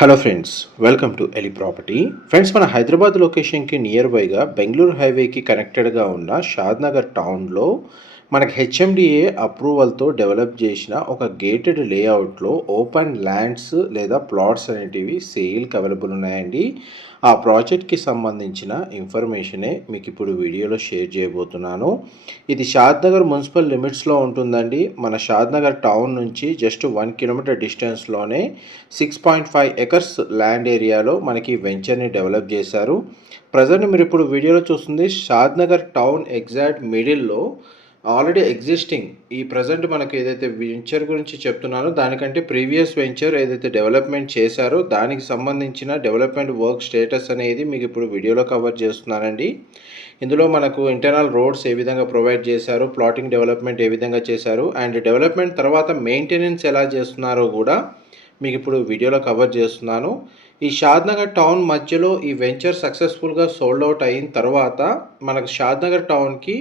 Hello friends, welcome to Eli property. Friends, మన హైదరాబాద్ లొకేషన్కి near బైగా Bengaluru హైవేకి కనెక్టెడ్గా ఉన్న షాద్నగర్ టౌన్లో మనకి హెచ్ఎండిఏ అప్రూవల్తో డెవలప్ చేసిన ఒక గేటెడ్ లేఅవుట్లో ఓపెన్ ల్యాండ్స్ లేదా ప్లాట్స్ అనేటివి సేల్కి అవైలబుల్ ఉన్నాయండి. ఆ ప్రాజెక్ట్కి సంబంధించిన ఇన్ఫర్మేషనే మీకు ఇప్పుడు వీడియోలో షేర్ చేయబోతున్నాను. ఇది షాద్నగర్ మున్సిపల్ లిమిట్స్లో ఉంటుందండి. మన షాద్నగర్ టౌన్ నుంచి జస్ట్ 1 కిలోమీటర్ డిస్టెన్స్లోనే 6.5 ఎకర్స్ ల్యాండ్ ఏరియాలో మనకి వెంచర్ని డెవలప్ చేశారు. ప్రజెంట్ మీరు ఇప్పుడు వీడియోలో చూస్తుంది షాద్నగర్ టౌన్ ఎగ్జాక్ట్ మిడిల్లో ఆల్రెడీ ఎగ్జిస్టింగ్ ఈ ప్రజెంట్ మనకు ఏదైతే వెంచర్ గురించి చెప్తున్నానో దానికంటే ప్రీవియస్ వెంచర్ ఏదైతే డెవలప్మెంట్ చేశారో దానికి సంబంధించిన డెవలప్మెంట్ వర్క్ స్టేటస్ అనేది మీకు ఇప్పుడు వీడియోలో కవర్ చేస్తున్నానండి. ఇందులో మనకు ఇంటర్నల్ రోడ్స్ ఏ విధంగా ప్రొవైడ్ చేశారు, ప్లాటింగ్ డెవలప్మెంట్ ఏ విధంగా చేశారు, అండ్ డెవలప్మెంట్ తర్వాత మెయింటెనెన్స్ ఎలా చేస్తున్నారో కూడా మీకు ఇప్పుడు వీడియోలో కవర్ చేస్తున్నాను. ఈ షాద్నగర్ టౌన్ మధ్యలో ఈ వెంచర్ సక్సెస్ఫుల్గా సోల్డ్ అవుట్ అయిన తర్వాత మనకు షాద్నగర్ టౌన్కి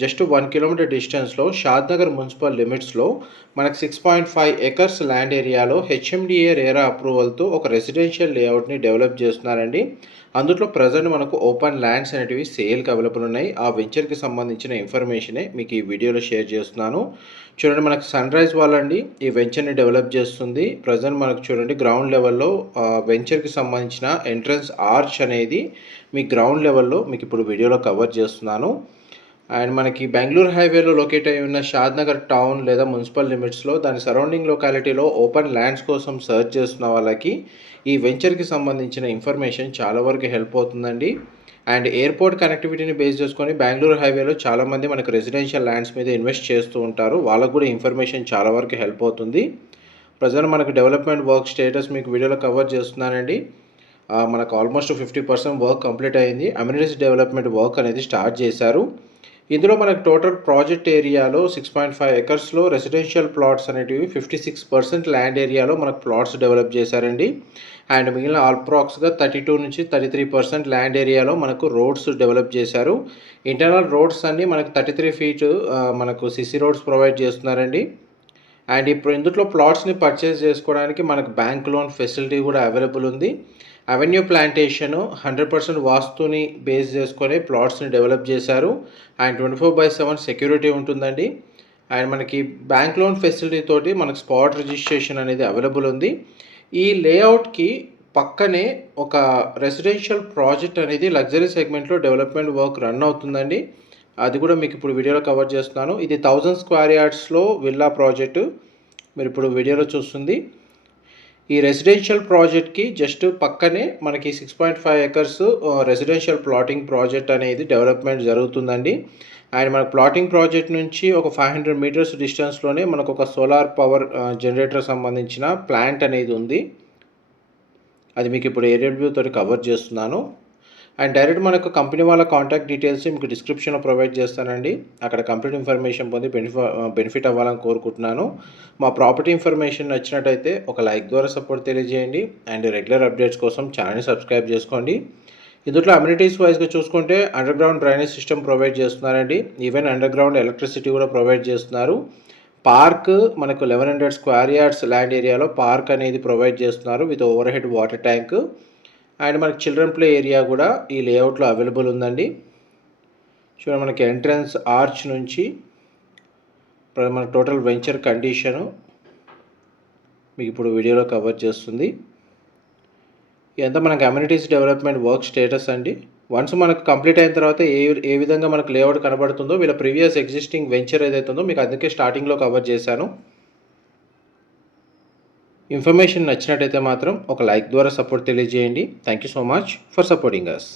జస్ట్ 1 కిలోమీటర్ డిస్టెన్స్లో షాద్నగర్ మున్సిపల్ లిమిట్స్లో మనకు 6.5 ఎకర్స్ ల్యాండ్ ఏరియాలో హెచ్ఎండిఏ రేరా అప్రూవల్తో ఒక రెసిడెన్షియల్ లేఅవుట్ని డెవలప్ చేస్తున్నారండి. అందులో ప్రజెంట్ మనకు ఓపెన్ ల్యాండ్స్ అనేటివి సేల్కి అవైలబుల్ ఉన్నాయి. ఆ వెంచర్కి సంబంధించిన ఇన్ఫర్మేషనే మీకు ఈ వీడియోలో షేర్ చేస్తున్నాను. చూడండి, మనకు సన్ రైజ్ వాళ్ళండి ఈ వెంచర్ని డెవలప్ చేస్తుంది. ప్రజెంట్ మనకు చూడండి గ్రౌండ్ లెవెల్లో వెంచర్కి సంబంధించిన ఎంట్రన్స్ ఆర్చ్ అనేది మీ గ్రౌండ్ లెవెల్లో మీకు ఇప్పుడు వీడియోలో కవర్ చేస్తున్నాను. అండ్ మనకి బెంగళూరు హైవేలో లొకేట్ అయి ఉన్న షాద్నగర్ టౌన్ లేదా మున్సిపల్ లిమిట్స్లో దాని సరౌండింగ్ లొకాలిటీలో ఓపెన్ ల్యాండ్స్ కోసం సర్చ్ చేస్తున్న వాళ్ళకి ఈ వెంచర్కి సంబంధించిన ఇన్ఫర్మేషన్ చాలా వరకు హెల్ప్ అవుతుందండి. అండ్ ఎయిర్పోర్ట్ కనెక్టివిటీని బేస్ చేసుకొని బెంగళూరు హైవేలో చాలామంది మనకు రెసిడెన్షియల్ ల్యాండ్స్ మీద ఇన్వెస్ట్ చేస్తూ ఉంటారు. వాళ్ళకు కూడా ఇన్ఫర్మేషన్ చాలా వరకు హెల్ప్ అవుతుంది. ప్రజెంట్ మనకు డెవలప్మెంట్ వర్క్ స్టేటస్ మీకు వీడియోలో కవర్ చేస్తున్నానండి. మనకు ఆల్మోస్ట్ 50% వర్క్ కంప్లీట్ అయింది. అమ్యూనిటీస్ డెవలప్మెంట్ వర్క్ అనేది స్టార్ట్ చేశారు. ఇందులో మనకు టోటల్ ప్రాజెక్ట్ ఏరియాలో 6.5 ఎకర్స్లో రెసిడెన్షియల్ ప్లాట్స్ అనేటివి 56% ల్యాండ్ ఏరియాలో మనకు ప్లాట్స్ డెవలప్ చేశారండి. అండ్ మిగిలిన ఆల్ప్రాక్స్గా 32 నుంచి 33% ల్యాండ్ ఏరియాలో మనకు రోడ్స్ డెవలప్ చేశారు. ఇంటర్నల్ రోడ్స్ అన్నీ మనకు 33 ఫీట్ మనకు సిసి రోడ్స్ ప్రొవైడ్ చేస్తున్నారండి. అండ్ ఇప్పుడు ఇందులో ప్లాట్స్ని పర్చేస్ చేసుకోవడానికి మనకు బ్యాంక్ లోన్ ఫెసిలిటీ కూడా అవైలబుల్ ఉంది. అవెన్యూ ప్లాంటేషన్ 100% వాస్తుని బేస్ చేసుకొని ప్లాట్స్ని డెవలప్ చేశారు. అండ్ 24/7 సెక్యూరిటీ ఉంటుందండి. అండ్ మనకి బ్యాంక్ లోన్ ఫెసిలిటీ తోటి మనకు స్పాట్ రిజిస్ట్రేషన్ అనేది అవైలబుల్ ఉంది. ఈ లేఅవుట్కి పక్కనే ఒక రెసిడెన్షియల్ ప్రాజెక్ట్ అనేది లగ్జరీ సెగ్మెంట్లో డెవలప్మెంట్ వర్క్ రన్ అవుతుందండి. అది కూడా మీకు ఇప్పుడు వీడియోలో కవర్ చేస్తున్నాను. ఇది 1000 స్క్వేర్ యార్డ్స్లో విల్లా ప్రాజెక్టు మీరు ఇప్పుడు వీడియోలో చూస్తుంది. ఈ రెసిడెన్షియల్ ప్రాజెక్ట్కి జస్ట్ పక్కనే మనకి 6.5 ఎకర్స్ రెసిడెన్షియల్ ప్లాటింగ్ ప్రాజెక్ట్ అనేది డెవలప్మెంట్ జరుగుతుందండి. అండ్ మన ప్లాటింగ్ ప్రాజెక్ట్ నుంచి ఒక 500 మీటర్స్ డిస్టెన్స్లోనే మనకు ఒక సోలార్ పవర్ జనరేటర్ సంబంధించిన ప్లాంట్ అనేది ఉంది. అది మీకు ఇప్పుడు ఏరియల్ వ్యూ తోటి కవర్ చేస్తున్నాను. అండ్ డైరెక్ట్ మనకు కంపెనీ వాళ్ళ కాంటాక్ట్ డీటెయిల్స్ మీకు డిస్క్రిప్షన్లో ప్రొవైడ్ చేస్తానండి. అక్కడ కంప్లీట్ ఇన్ఫర్మేషన్ పొంది బెనిఫిట్ అవ్వాలని కోరుకుంటున్నాను. మా ప్రాపర్టీ ఇన్ఫర్మేషన్ నచ్చినట్టయితే ఒక లైక్ ద్వారా సపోర్ట్ తెలియజేయండి. అండ్ రెగ్యులర్ అప్డేట్స్ కోసం ఛానల్ని సబ్స్క్రైబ్ చేసుకోండి. ఇందులో అమ్యూనిటీస్ వైజ్గా చూసుకుంటే under ground drainage system provide చేస్తున్నారండి. ఈవెన్ అండర్ గ్రౌండ్ ఎలక్ట్రిసిటీ కూడా ప్రొవైడ్ చేస్తున్నారు. పార్క్ మనకు 1100 స్క్వేర్ యార్డ్స్ ల్యాండ్ ఏరియాలో పార్క్ అనేది ప్రొవైడ్ చేస్తున్నారు with over head water tank. And మనకి చిల్డ్రన్ ప్లే ఏరియా కూడా ఈ లేఅవుట్లో అవైలబుల్ ఉందండి. చూడండి, మనకి ఎంట్రన్స్ ఆర్చ్ నుంచి మన టోటల్ వెంచర్ కండిషను మీకు ఇప్పుడు వీడియోలో కవర్ చేస్తుంది. ఇదంతా మనకి అమ్యూనిటీస్ డెవలప్మెంట్ వర్క్ స్టేటస్ అండి. వన్స్ మనకు కంప్లీట్ అయిన తర్వాత ఏ విధంగా మనకు లేఅవుట్ కనబడుతుందో వీళ్ళ ప్రీవియస్ ఎగ్జిస్టింగ్ వెంచర్ ఏదైతే ఉందో మీకు అందుకే స్టార్టింగ్లో కవర్ చేశాను. ఇన్ఫర్మేషన్ నచ్చినట్టయితే మాత్రం ఒక లైక్ ద్వారా సపోర్ట్ తెలియజేయండి. Thank you so much for supporting us.